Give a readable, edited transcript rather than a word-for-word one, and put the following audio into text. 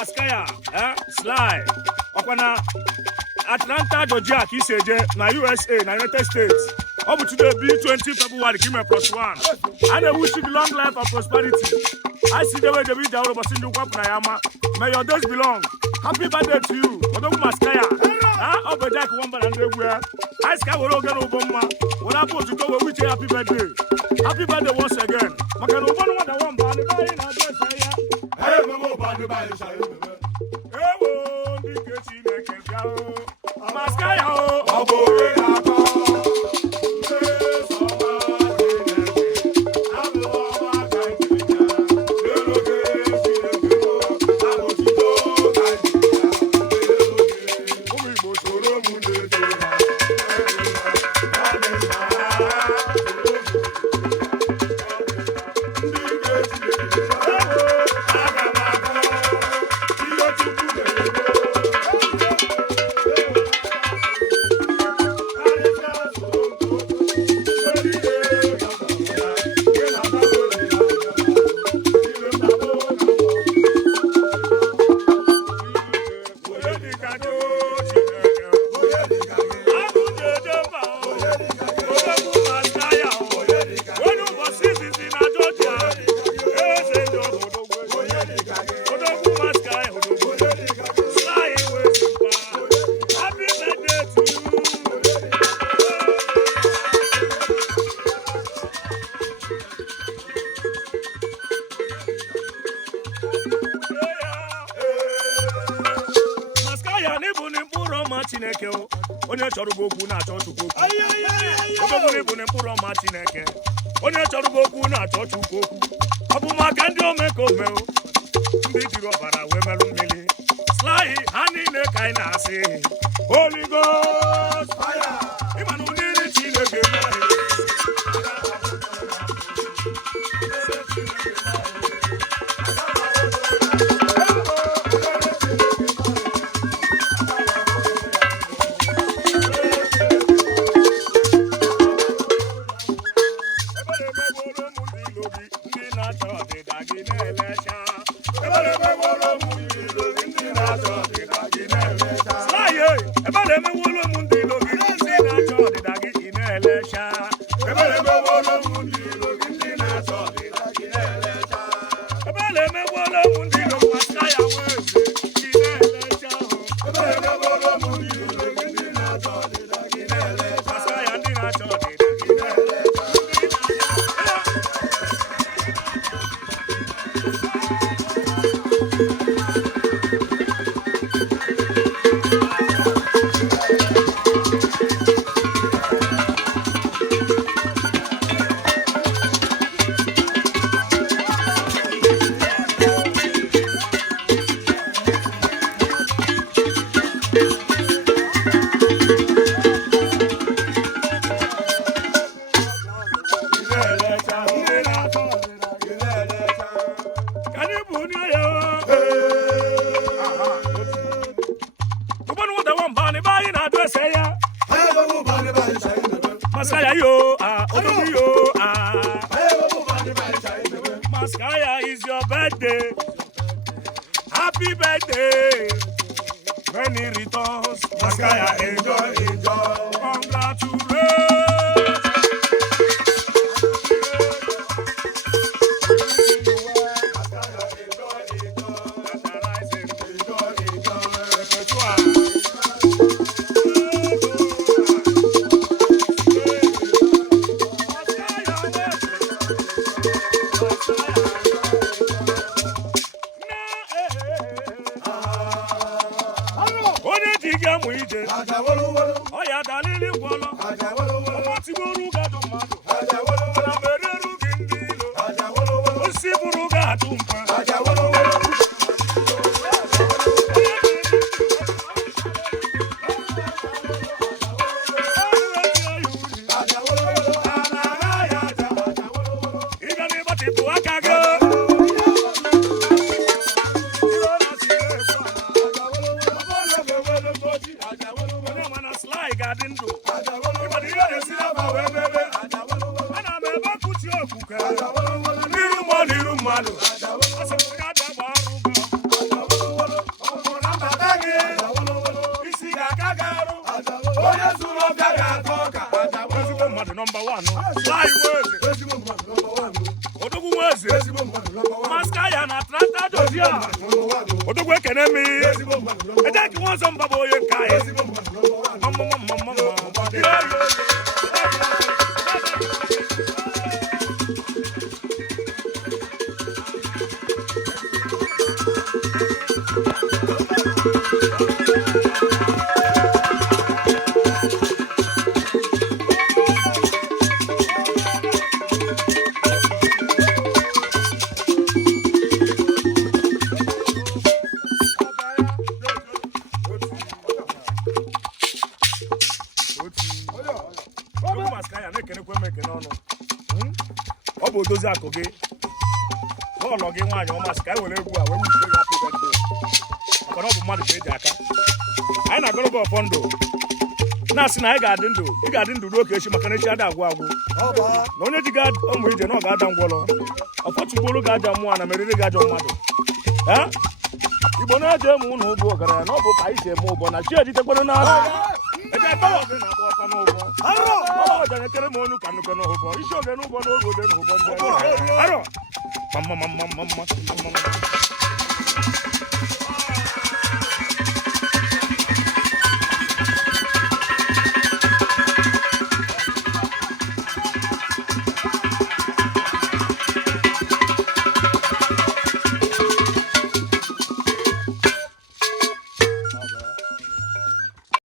Maskaya, Sly, Okwana, Atlanta, Georgia, Kiseje, na USA, na United States. Up to the B20 February, give me +1. And I wish you long life and prosperity. I see the way the video of Basindu Kwapnayama. May your days belong. Happy birthday to you. Odogu Maskaya. Obejak one band everywhere. I sky will get Obama. When I put to go, we say happy birthday. Happy birthday once again. Makan one band by in our dress. I have no band by the side. Hey, won't be getting a Maskaya. Onye chọrọ okwu na-achọ chukwu okwu. Obodo bụ mkpụrụ ọma Chineke. Onye chọrọ okwu na-achọ chukwu okwu. Ọ bụ maka ndị omekome ndị jiri ọbara wee merụ mmiri. Sly ha niile ka anyị na-asị Holy Ghost fire. Ịma na ụdịrị Chineke mere. Maskaya yo, Odogu yo, Maskaya is your birthday. Happy birthday. When he returns, Maskaya enjoy. Congratulations. Oya dalili gwolo Omati buru gadu madu Abereru gindilo Osi buru gadu mpa Igani bati buwakaga Sly garden do. Everybody here they see that power, baby. And I'm about to put your book. Little man, I said, we got that bar. ezigbo mmadụ nọmba 1 Sly Nweze Odogwu Nweze Maskaya na Atlanta Georgia Odogwu ekene mi eje ki wọn sọ mbaba onye nke anyị ọ bụ odozi akụ gị n'ụlọ gị nwaanyị ọma sị ka anyị were egwu a wee wuchie gị apụ gị maka na ọ bụ mmadụ ka eji aka anyị na-agụrụ gị ọfọ ndụ na-asị na anyị ga-adị ndụ ị ga-adị ndụ ruo ka echi maka na echi ada agwụ agwụ na onye ji ụmụ ije na ọ ga-ada ngwọrọ ọfọtụgboro ga-aja mmụọ na meriri ga-ajọ mmadụ Igbo na-eji eme ụnụ ụgbọ ọgaranya na ọ bụ ka anyị si eme ụgbọ na chi ejitekwere n'ala ekere m onu ka nnukwu n'ụbọ isi oge n'ụbọ n'oge ode n'ụbọ ndị